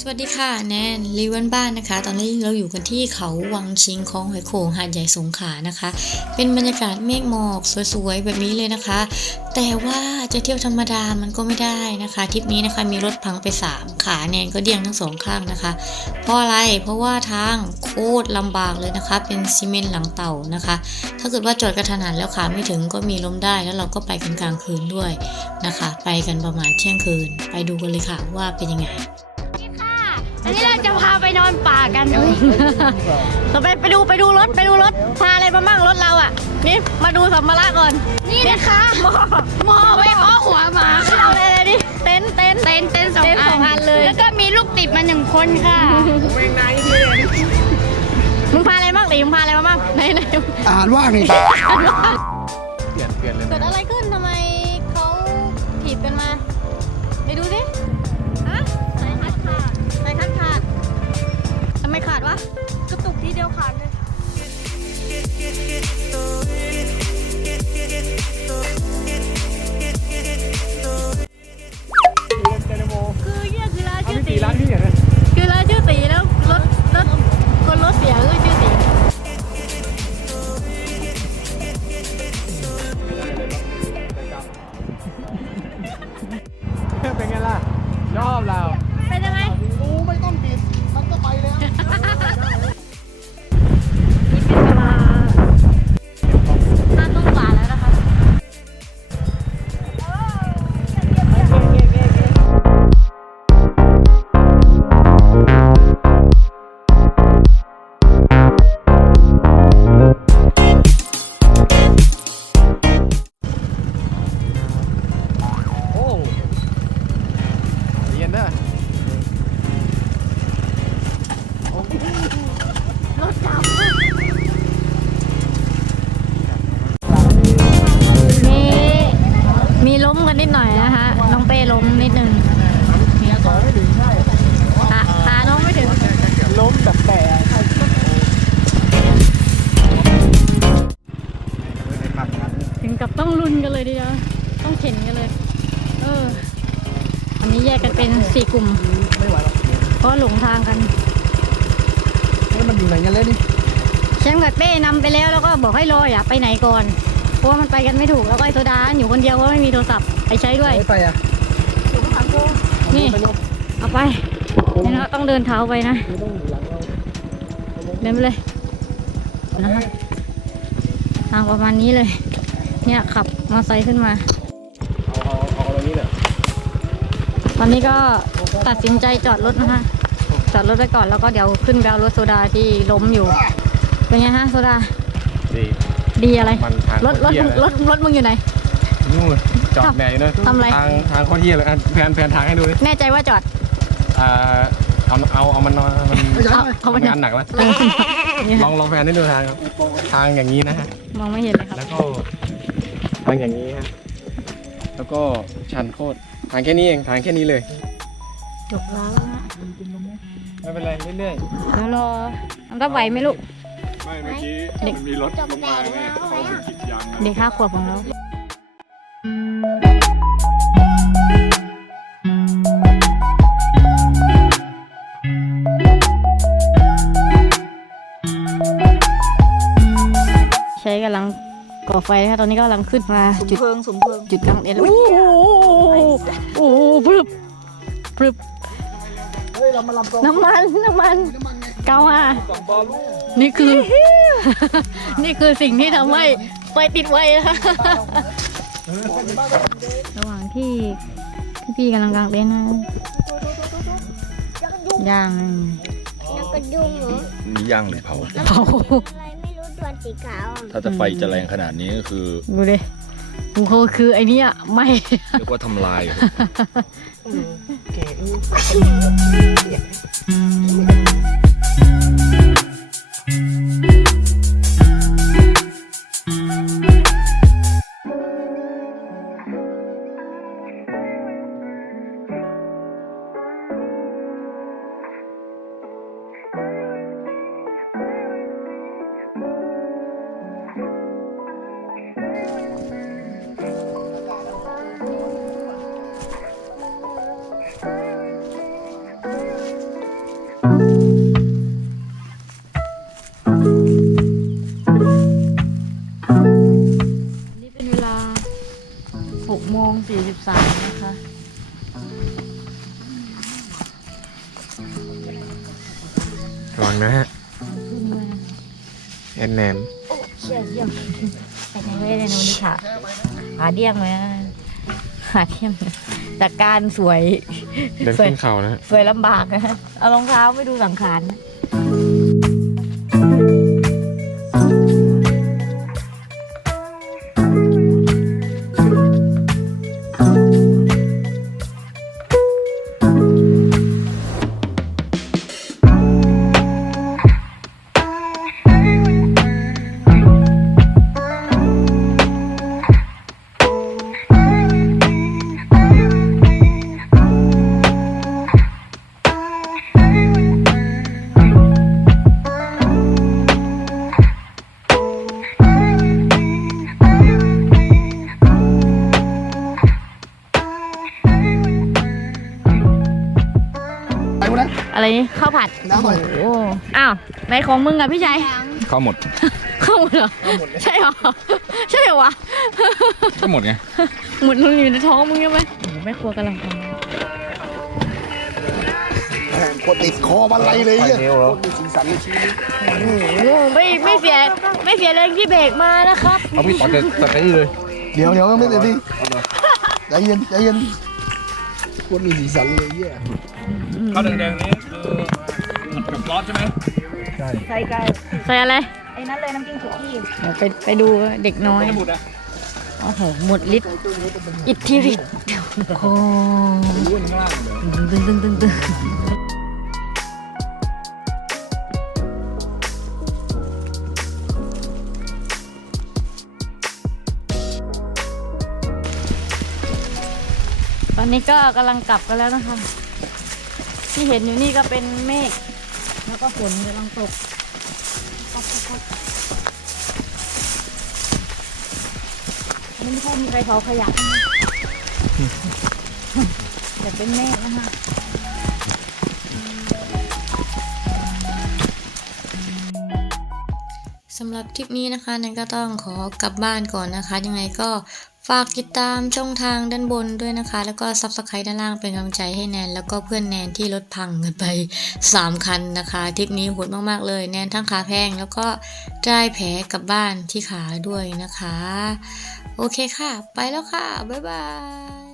สวัสดีค่ะแนนรีวันบ้านนะคะ ตอนนี้เราอยู่กันที่เขาวังชิงคลองหอยโขงหาดใหญ่สงขลานะคะ เป็นบรรยากาศเมฆหมอกสวยๆแบบนี้เลยนะคะ แต่ว่าจะเที่ยวธรรมดามันก็ไม่ได้นะคะทริปนี้นะคะมีรถพังไปสามขาแนนก็เดี่ยงทั้งสองข้างนะคะเพราะอะไรเพราะว่าทางโคตรลำบากเลยนะคะ เป็นซีเมนต์หลังเต่านะคะ ถ้าเกิดว่าจอดกระทันหันแล้วขาไม่ถึงก็มีล้มได้แล้วเราก็ไปกันกลางคืนด้วยนะคะ ไปกันประมาณเที่ยงคืน ไปดูกันเลยค่ะว่าเป็นยังไง อันนี้เราจะพาไปนอนป่ากันเราไปไปดูไปดูรถไปดูรถพาอะไรมาบ้างรถเราอะ นี่มาดูสัมภาระก่อน นี่นะคะหมอหมอไว้ข้อหัวหมาเอาอะไรเลยดิเต็นท์เต็นท์เต็นท์เต็นท์สองเต็นท์สองอัอันนเลย แล้วก็มีลูกติดมาหนึ่งคนค่ะมึงพาอะไรบ้างดิมึงพาอะไรมาบ้างไหนไหนอาหารว่างนี่เปลี่ยนเปลี่ยนเลยเกิดอะไรขึ้นทำไมเขาถีบกันมา ถึงกับต้องลุ้นกันเลยทีเดียวต้องเข็นกันเลย เอออันนี้แยกกันเป็นสี่กลุ่มไม่ไหวหรอกเพราะหลงทางกันนี่มันอยู่ไหนกันแล้วนี่แชมป์กับเป้นำไปแล้วแล้วก็บอกให้รออย่าไปไหนก่อน เพราะว่ามันไปกันไม่ถูกแล้วก็ไอ้โซดาอยู่คนเดียวเพราะไม่มีโทรศัพท์ไปใช้ด้วยไม่ไปอะนี่เอาไปนี่นะต้องเดินเท้าไปนะไม่ต้องอยู่หลังเราเดินไปเลยนะคะทางประมาณนี้เลย เนี่ยขับมอเตอร์ไซค์ขึ้นมา เอาเอาเอาตรงนี้เนี่ยตอนนี้ก็ตัดสินใจจอดรถนะคะจอดรถไว้ก่อนแล้วก็เดี๋ยวขึ้นไปเอารถโซดาที่ล้มอยู่เป็นไงฮะโซดาดีดีอะไรมันทางรถรถโคตเหี้ยเลยรถรถมึงอยู่ไหนนู่นจอดแหน่อยู่เลยทำอะไรทางทางโคตรเที่ยเลยอะแผนแผนทางให้ดูดิแน่ใจว่าจอดอ่าเอาเอาเอามันนอนมันเอาเอามันงานหนักแล้วลองลองแผนให้ดูทางครับทางอย่างนี้นะฮะมองไม่เห็นเลยครับแล้วก็ ทางอย่างนี้ฮะแล้วก็ชันโคตรทางแค่นี้เองทางแค่นี้เลยจบแล้วนะไม่เป็นไรเรื่อยเดี๋ยวรออันรับไหวไหมลูก ไม่เมื่อกี้เด็กมันมีรถลงมาไงเขาไปกิดยางนะ เด็กห้าขวบของเรา ก่อไฟนะคะตอนนี้ก็กำลังขึ้นมาจุดเพลิงสมเพลิงจุดกลางเต็นท์โอ้โหโอ้โหพรึบพรึบเฮ้ยเรามาลำกองน้ำมันน้ำมันน้ำมันไงเกาอะนี่คือ นี่คือสิ่งที่ทำให้ไฟติดไวนะคะระหว่างที่พี่ๆกำลังกางเต็นท์นะย่างอืมแล้วก็ยุงเหรอ มีย่างหรือเผาเผาอะไรไม่รู้ ตัวสีขาวอะถ้าจะไฟจะแรงขนาดนี้ก็คือดูดิกูเขาคือไอเนี้ยไม่เรียกว่าทำลายเนี่เป็นเวลา6โมง43นะคะระวังนะฮะแอนแนนเชี่ยเชี่ยไปไหนไม่ได้นูนค่ะหาเดี้ยงไหมหาเดี้ยงแต่การสวย เดินขึ้นเขานะฮะ สวยลำบากนะเอารองเท้าไม่ดูสังขารนะ อะไรนี่ข้าวผัดน้ำหน่อยโอ้อ้าวไหนของมึงอะพี่ชายเข้าหมดเข้าหมดเหรอใช่เหรอใช่เหรอวะก็หมดไงหมดมึงอยู่ในท้องมึงใช่ไหมโอ้โหแม่ครัวกำลังทำแม่งกดติดคอบันไลเลยเนี่ยโคตรมีสีสันในชีวิตโอ้โหไม่ไม่เสียไม่เสียแรงที่เบรกมานะครับเอาพี่ต่อจะตัดได้เลยเดี๋ยวเดี๋ยวไม่เสร็จพี่ใจเย็นใจเย็นโคตรมีสีสันเลยเยี่ย ข้าวแดงๆนี้คือผัด กับซอสใช่ไหมใส่อะไรไอ้นั่นเลยน้ำจิ้มสุกี้ไปไปดูเด็กน้อยหมดนะโอ้โหหมดฤทธิ์อิทธิฤทธิ์โอ้ตึงตึงตึงตึงตึงตอนนี้ก็กำลังกลับกันแล้วนะคะ ที่เห็นอยู่นี่ก็เป็นเมฆ แล้วก็ฝนกำลังตกป๊อกป๊อกป๊อกอันนี้ไม่ใช่มีใครเผาขยะนะแต่เป็นเมฆนะคะสำหรับทริปนี้นะคะแนนก็ต้องขอกลับบ้านก่อนนะคะ ยังไงก็ ฝากติดตามช่องทางด้านบนด้วยนะคะ แล้วก็ซับสไครต์ด้านล่างเป็นกำลังใจให้แนน แล้วก็เพื่อนแนนที่รถพังกันไป 3 คันนะคะทริปนี้โหดมากๆเลย แนนทั้งขาแพงแล้วก็ได้แผลกลับบ้านที่ขาด้วยนะคะ โอเคค่ะ ไปแล้วค่ะ บ๊ายบาย